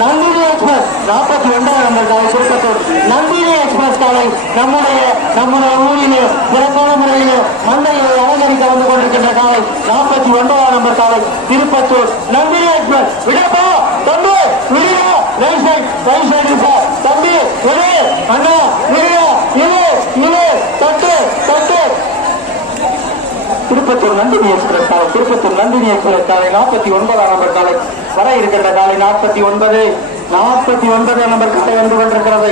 Nandini express நாற்பத்தி ஒன்றாம் number காலை திருப்பத்தூர். நந்தினி எக்ஸ்பிரஸ் காலை நம்முடைய நம்முடைய ஊரிலே சிறப்பான முறையிலே மந்தையை அலங்கரிக்க வந்து கொண்டிருக்கின்ற காலை நாற்பத்தி ஒன்பதாம் நம்பர் காலை திருப்பத்தூர். நந்தினி எக்ஸ்பிரஸ் விடப்பா தம்பி விடுங்க. Right side right side sir தம்பி விடு. அண்ணா திருப்பத்தூர் நந்தினி எக்ஸ்பிரஸ் காலை திருப்பத்தூர் நந்தினி எக்ஸ்பிரஸ் காலை நாற்பத்தி ஒன்பதாம் நம்பர் காலை வர இருக்கின்ற காலை நாற்பத்தி ஒன்பது நாற்பத்தி ஒன்பதாம் நம்பர் காலை வந்து கொண்டிருக்கிறது.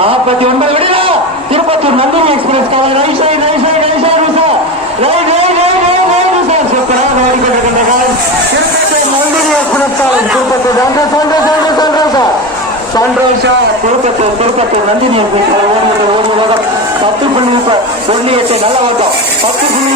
நாற்பத்தி ஒன்பது விடுதா திருப்பத்தூர் நந்தினி எக்ஸ்பிரஸ் காலை right side right side right side sir right right right right right sir சூப்பராக ஓடிக்கொண்டிருக்கின்ற காலை திருப்பத்தூர் நந்தினி எக்ஸ்பிரஸ் காலை திருப்பத்தூர் சந்தோஷ் சந்தோஷ் சந்தோஷ் சந்தோஷ் சார் சந்தோஷா திருப்பத்தூர் திருப்பத்தூர் நந்தினி எக்ஸ்பிரஸ் காலை ஓடி ஓடி பத்து புள்ளி ஒன்று எட்டு நல்ல ஓட்டம். பத்து புள்ளி